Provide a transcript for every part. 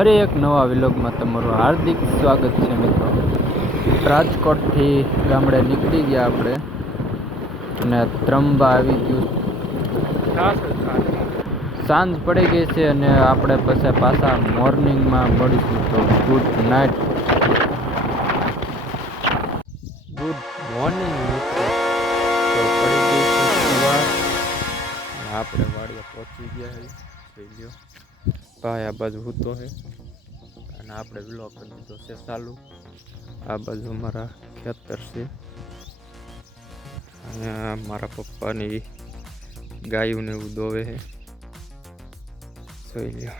ફરી એક નવા વિલોગમાં તમારું હાર્દિક સ્વાગત છે મિત્રો. રાજકોટથી ગામડે નીકળી ગયા આપણે. અને ત્રંબા આવી ગયું. સાંજ પડી ગઈ છે અને આપણે પછી પાછા મોર્નિંગમાં મળીશું તો ગુડ નાઇટ. ગુડ મોર્નિંગ આપણે વાડીએ પહોંચી ગયા છે ભાઈ, આ બાજુ હૂતો છે અને આપણે વ્લોગ કરી દીધો છે ચાલુ. આ બાજુ મારા ખેતર છે. અહીંયા મારા પપ્પાની ગાયુંને એવું દોવે છે. જોઈ લ્યો.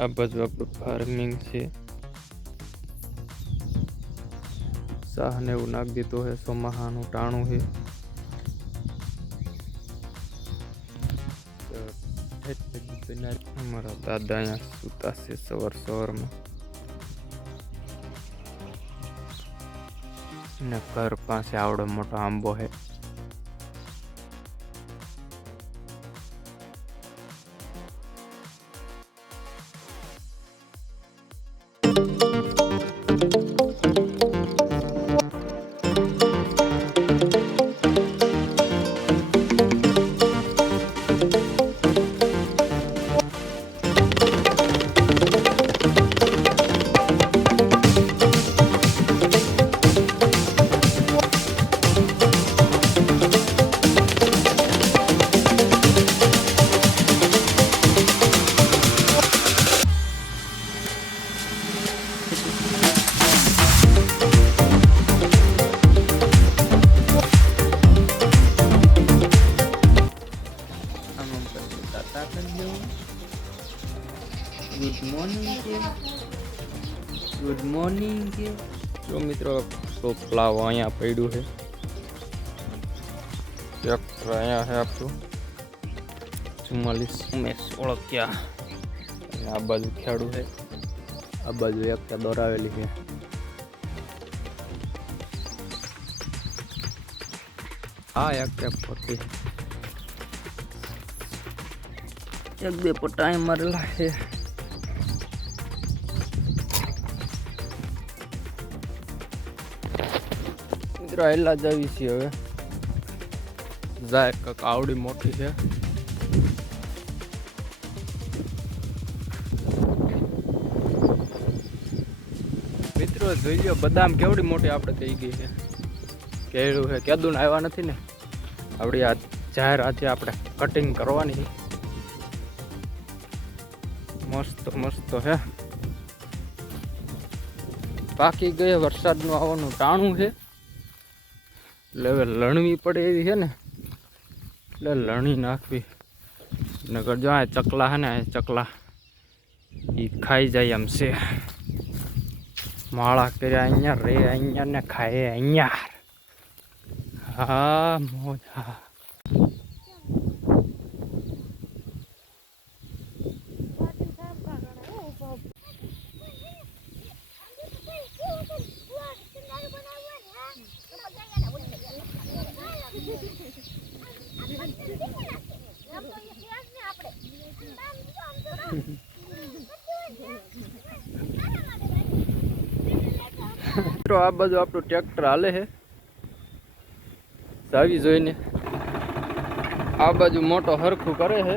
આ બાજુ આપણું ફાર્મિંગ છે. શાહને એવું નાખી દીધું છે સોમાહાનું ટાણું છે. દાદા અહીંયા સૂતા છે સવાર સવારમાં ને ઘર પાસે આવડો મોટો આંબો છે જો મિત્રો તો પ્લાવ અહીંયા પડ્યું છે. ટ્રેક્ટર અહીંયા છે આપણું. ચુમ્માલીસ ઉમેશ ઓળખ્યા. અને આ બાજુ ખેડું છે. આ બાજુ એકતા દોરાવેલી છે. હા એકતા પોતી એક બે પટાઈ મારેલા છે. મિત્રો આયલા જ આવી છીએ હવે. જાય કંઈક આવડી મોટી છે. મિત્રો, જોઈ લ્યો, બદામ કેવડી મોટી આપણે થઈ ગઈ છે. કેળું છે, કેદું આવ્યા નથી ને. આપણી આ જાહેર આજે આપણે કટિંગ કરવાની છે. મસ્ત મસ્ત હે પાકી ગયે વરસાદનું આવવાનું ટાણું છે. એટલે હવે લણવી પડે એવી છે ને, એટલે લણી નાખવી. નગર જો આ ચકલા છે ને ચકલા એ ખાઈ જાય એમ છે. માળા કર્યા અહીંયા, રે અહીંયા ને ખાય અહીંયા. હા, મોજ. મિત્રો, આ બાજુ આપણું ટ્રેક્ટર હાલે છે. ચાવી જોઈને. આ બાજુ મોટો હરખું કરે છે.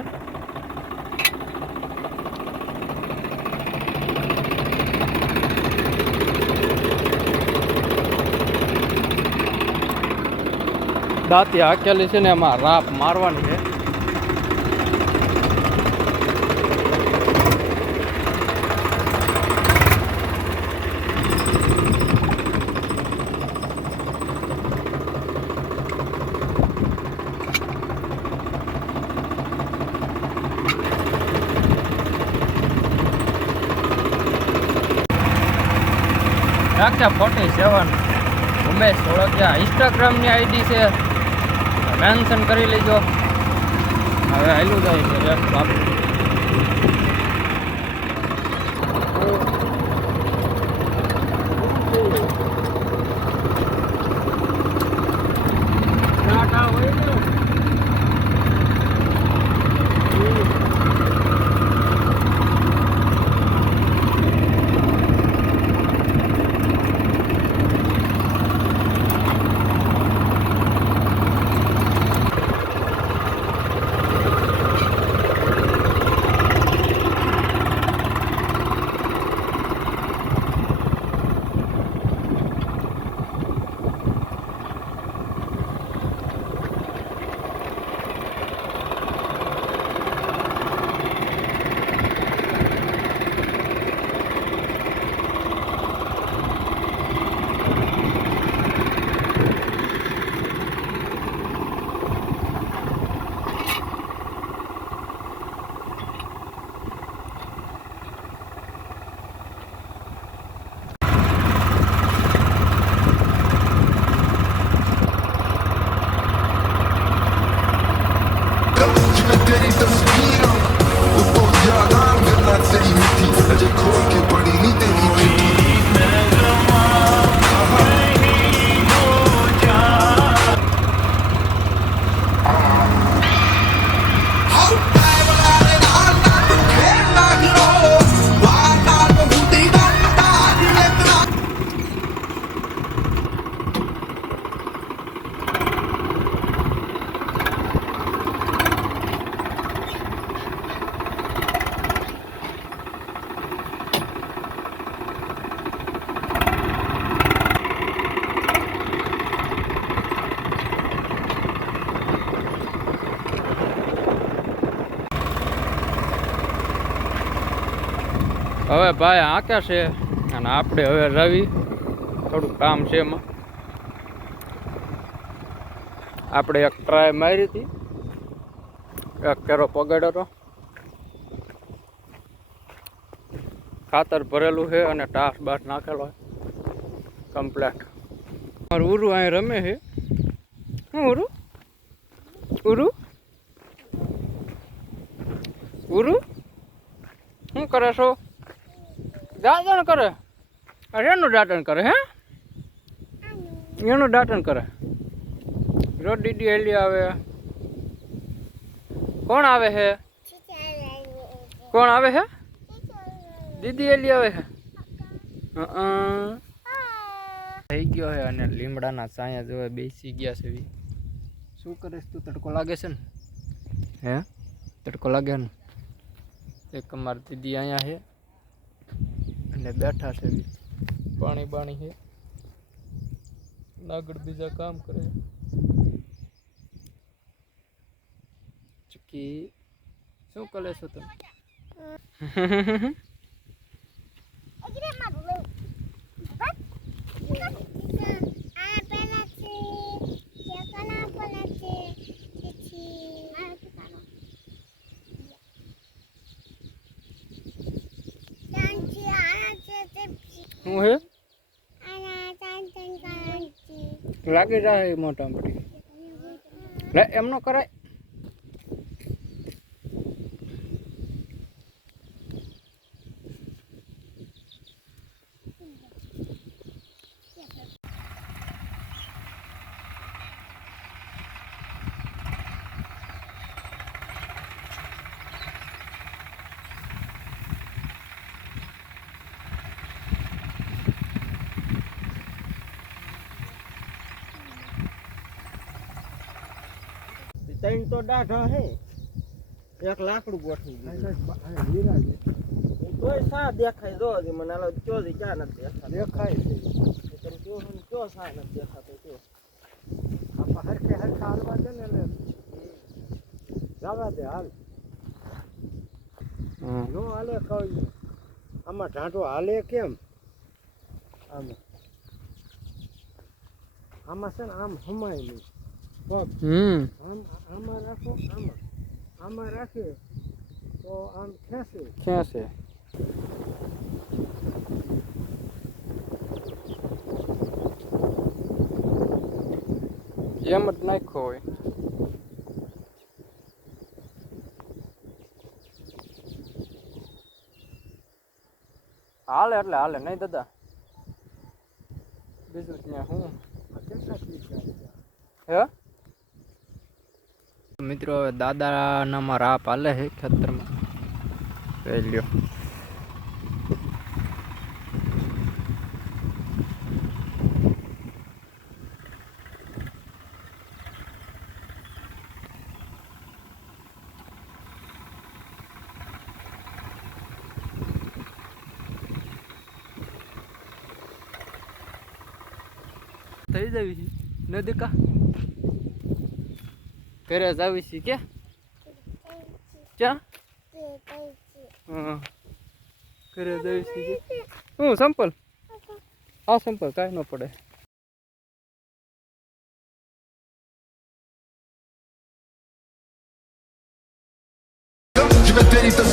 દાંતી હાકેલી છે ને, એમાં રાપ મારવાની છે. રાખ્યા ફોર્ટી સેવન. ઉમેશ ઓળખ્યા. ઇન્સ્ટાગ્રામની આઈડી છે. મેન્શન કરી લેજો. હવે હાલું જાય છે. Music હવે ભાઈ આંક્યા છે અને આપણે હવે રવિ. થોડું કામ છે એમાં. આપણે એક ટ્રાય મારી હતી. એક કેરો પગડ્યો હતો. ખાતર ભરેલું છે અને ટાસ બાસ નાખેલો છે. કમ્પ્લેટ મારું ઉરુ અહીં રમે છે. હું ઉરુ ઉરુ ઉરુ શું કરે છો? દાંતણ કરે. અરે એનું દાંતણ કરે, હે? એનું દાંતણ કરે. રોજ દીદી હેલી આવે. કોણ આવે છે કોણ આવે છે દીદી હેલી આવે છે થઈ ગયો છે અને લીમડાના સાયા જોવે બેસી ગયા છે. શું કરીશ તું? તડકો લાગે છે ને? હે? તડકો લાગે ને? એક અમારી દીદી અહીંયા છે અને બેઠા છે. પાણી બાણી છે. આગળ બીજા કામ કરે. ચૂકી શું કરે છો તમે? શું હે લાગી જાય મોટા મોટી એમનો કરાય ત્રણ તો દાઢા હે. એક લાકડું ગોઠવી દીધું. તોય સા દેખાય જો હજી મને હાલો ચોથી ક્યાં નથી દેખાતો. દેખાય છે. તમે જો હું જો સા નથી દેખાતો કે હરખે હરખા હાલવા દે ને જવા દે હાલ. હમ. નો હાલે કઈ. આમાં ઢાંટો હાલે કેમ? આમ. આમાં છે ને આમ હમાય નહીં. પગ હમ. આમ આમાં રાખો આમાં. આમાં રાખે તો આમ ખેંચે. ખેંચે. એમ જ નાખ્યો હોય. હાલે એટલે હાલે નહીં દાદા? બીજું ત્યાં હું? હે? મિત્રો હવે દાદાનામાં રાપ હાલે છે ખેતરમાં. પહેલ્યો થઈ જવી છે. નદી કા? ઘરે જાવી છે કે? ક્યાં હા. ઘરે જાવી છે કે? હું સંપલ? હા સંપલ કાંઈ ન પડે. Dire,